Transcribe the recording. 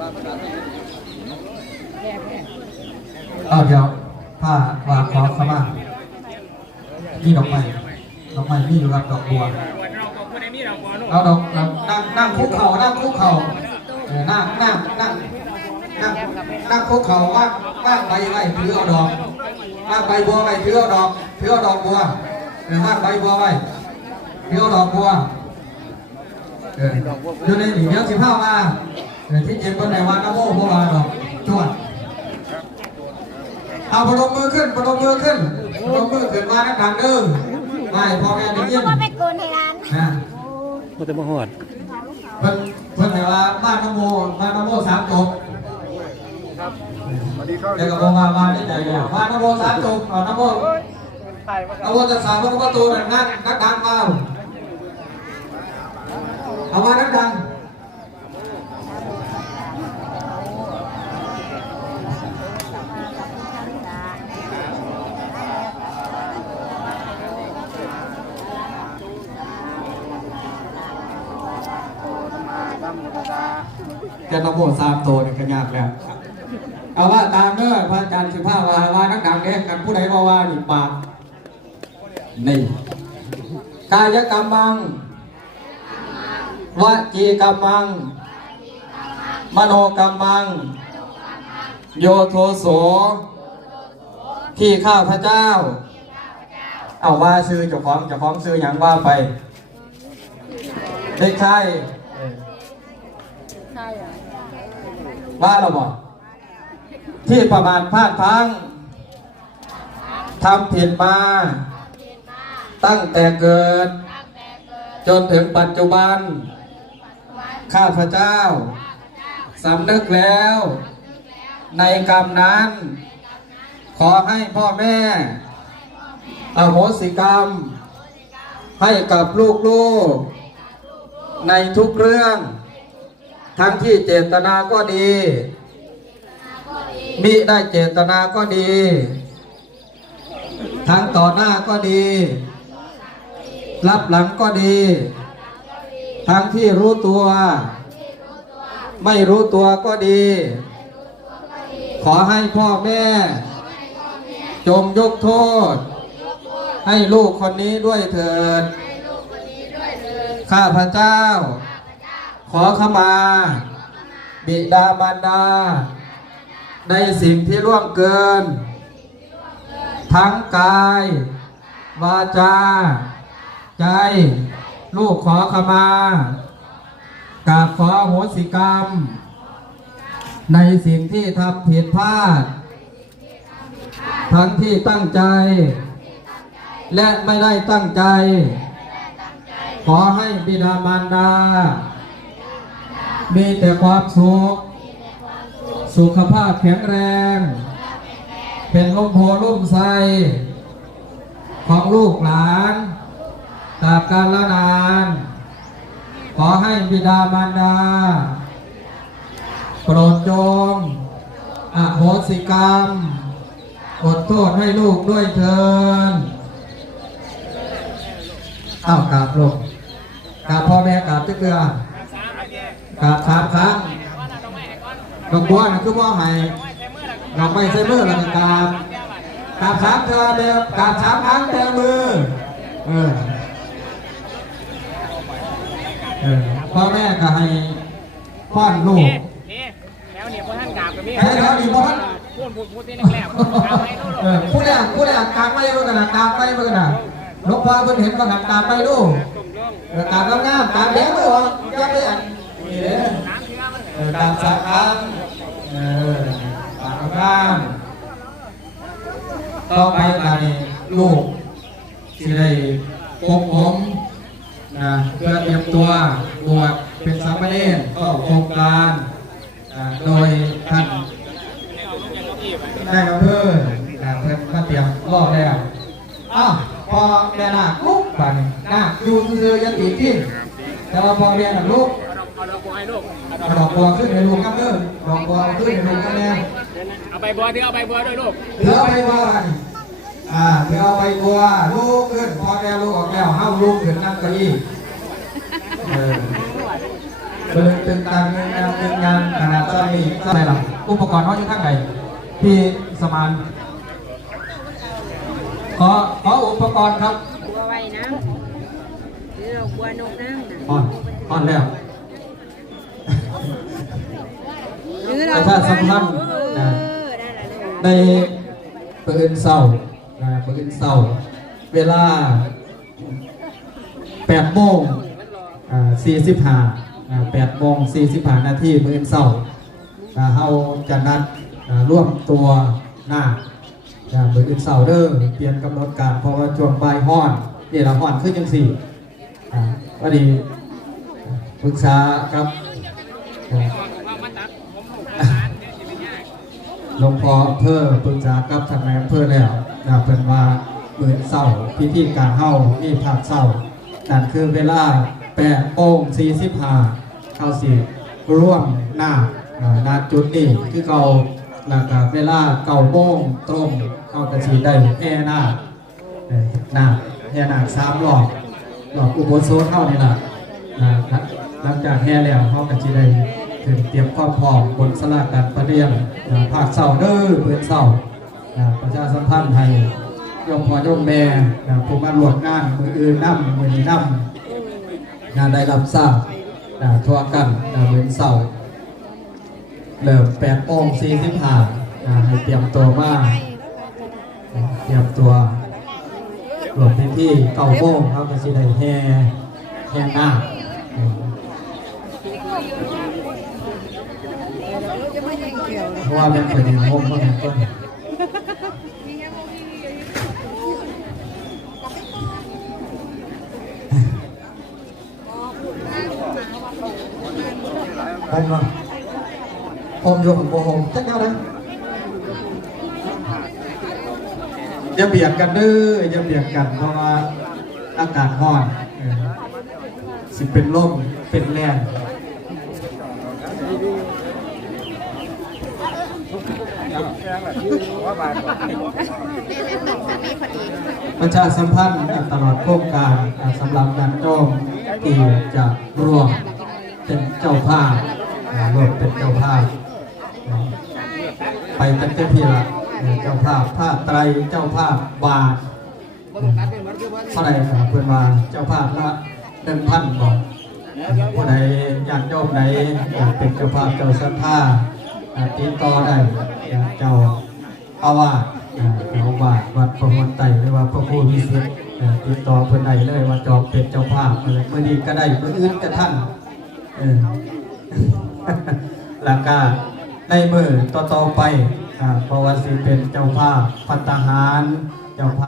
เดี๋ยวผ้าวางขอขมานี่ดอกไม้นี่อยู่กับดอกบัวเอาดอกนั่งคุกเข่านั่งคุกเข่านั่งคุกเข่าว่างใบไว้ถือเอาดอกว่างใบบัวไว้ถือเอาดอกบัวว่างใบบัวไว้ถือเอาดอกบัวอยู่ในเดี๋ยว15มาที่เจ็บคนไหนว่าน้ำโม่บัวดอกจวดเอาพนมมือขึ้นมาดังๆเด้อไม่พ่อแม่ได้ยินว่าเป็นโกนไทยร้านก็จะมาหอดเพิ่นไหนว่าบ้านน้ำโม3 จบแต่ก็บอกว่าได้ใจเลยบ้านน้ำโม3 จบน้ำโมจะสามประตูนั่นดังๆเอามาดังจะน้ำโม3 ตัวนี่ก็ยากแล้วเอาว่าตามเด้อพระอาจารย์15ว่าดังๆเด้กันผู้ใดว่านี่ปากนี่กายกรรมังวจีกรรมังมโนกรรมังโยโทโสที่ข้าพระเจ้าเอาว่าซื้อเจ้าของซื้ออย่างว่าไปเด็กชายว่าเราบอกที่ประมาทพลาดพลั้งทำผิดมาตั้งแต่เกิดจนถึงปัจจุบันข้าพเจ้าสำนึกแล้วในกรรมนั้นขอให้พ่อแม่อโหสิกรรมให้กับลูกๆในทุกเรื่องทั้งที่เจตนาก็ดีมิได้เจตนาก็ดีทั้งต่อหน้าก็ดีรับหลังก็ดีทั้งที่รู้ตัวไม่รู้ตัวก็ดีขอให้พ่อแม่จงยกโทษให้ลูกคนนี้ด้วยเถิดข้าพเจ้าขอขมาบิดามารดาในสิ่งที่ล่วงเกินทั้งกายวาจาใจลูกขอขมากราบขออโหสิกรรมในสิ่งที่ทำผิดพลาดทั้งที่ตั้งใจและไม่ได้ตั้งใจขอให้บิดามารดามีแต่ความสุขภาพแข็งแรงเป็นลมโพล่มไทรของลูกหลานตราบกาลนานขอให้บิดามารดาโปรดจงอโหสิกรรมอดโทษให้ลูกด้วยเถิดกราบลงกราบพ่อแม่กราบเจ้ากราบ3 ครั้งดอกบัวคือพ่อให้ดอกไม้ใส่มือแล้วก็กราบ3 เทื่อเดียวกราบ3 ครั้งแต่มือพ่อแม่ก็ให้ป้อนลูกแล้วเนี่ยพ่อท่านกราบกับพี่แล้วนี่พ่อท่านพูดที่แรกกราบให้ลูกผู้แรกกราบไม่เพื่อนกราบไม่เพื่อนหลวงพ่อเพิ่นเห็นก็กราบไปลูกกราบงามกราบแดงมือยังไม่อันนี่เลยกราบ3 ครั้งกราบงามต่อไปกันลูกสิได้ปกผมนะเพื่อเตรียมตัวบวชเป็นสามเณรก็โครงการโดยท่านนายอำเภอเพื่อนมาเตรียมรอแล้วพอแม่นาคลุกไปนาคอยู่ซื่อๆยันตีทิ้งแต่ว่าพอเรียนลูกเอาดอกบัวให้ลูกดอกบัวขึ้นในลูกครับดอกบัวขึ้นในลูกกันแน่เอาใบบัวเอาใบบัวด้วยลูกเอาใบบัวเอาใบบัวลูกขึ้นพอแม่ลูกออกแล้วห้ามลูกขึ้นนั่งเก้าอี้ เบิกตึงตังเงินงานขนาดตอนนี้อะไรล่ะอุปกรณ์เขาอยู่ทางไหนพี่สมานขออุปกรณ์ครับ บัวไว้นะหรือเราบัวนกน้ำนะ อ่อนแล้ว หรือเรา ประชาสัมพันธ์นะ ได้ละลูก ในปืนเศร้าปืนเศร้าเวลา8 โมง 45 8 โมง 45 นาทีปืนเศร้าเราจะนัดร่วมตัวหน้าปืนเศร้าเด้อเปลี่ยนกำหนดการเพราะว่าช่วงบ่ายฮ้อนนี่ละฮ้อนขึ้นจังสี่พอดีปรึกษาครับ ว่ามาตัดผมลูกหลานเนี่ยสิเป็นยาก หลวงพ่ออำเภอปรึกษากับทางนายอำเภอแล้วเพิ่นว่ามื้อเช้าพิธีการเฮามีภาคเช้านั่นคือเวลา8 โมง 45เข้าสิร่วมหน้าจุดนี้คือเก่าแล้วก็เวลา9 โมงตรงเฮาก็สิได้แห่นาคแห่นาค3 รอบอุโบสถเฮานี่ล่ะหลังจากแห่แล้วเฮาก็สิได้ถึงเตรียมความพร้อมบนศาลาการประเรียนภาคเช้าเด้อเพิ่นเช้าประชาสัมพันธ์ให้โยมพ่อโยมแม่ผู้มาร่วมงานมื้ออื่นนำมื้อนี้นำงานได้รับทราบทั่วกันมื้อเช้าเริ่ม8 โมง 45ให้เตรียมตัวมาเตรียมตัวรวมพิธี9 โมงเขาก็สิได้แห่นาคเพราะว่าเป็นประเด็นงมก็เป็นต้นผมเนาะผมอยู่ของผมจักเท่าไหร่อย่าเบียดกันเด้ออย่าเบียดกันเพราะว่าอากาศร้อนสิเป็นลมเป็นแรงประชาสัมพันธ์ตลอดโครงการสำหรับการจ้องที่จะร่วมเป็นเจ้าภาพร่วมเป็นเจ้าภาพไปตั้งแต่พี่ละเจ้าภาพผ้าไตรเจ้าภาพบาทเท่าไรเพื่อนว่าเจ้าภาพละ1,000 บอกผู้ใดญาติโยมใดอยากเป็นเจ้าภาพเจ้าศรัทธาติดต่อได้เจ้าอาวาสวัดพระมวลไตรหรือว่าพระครูวิสิตติดต่อเพื่อนใดเลยว่าจองเป็นเจ้าภาพเมื่อนี้ก็ได้เมื่ออื่นก็ท่านหลักการในมือต่อไปเพราะว่าสิเป็นเจ้าภาพภัตตาหารเจ้าภาพ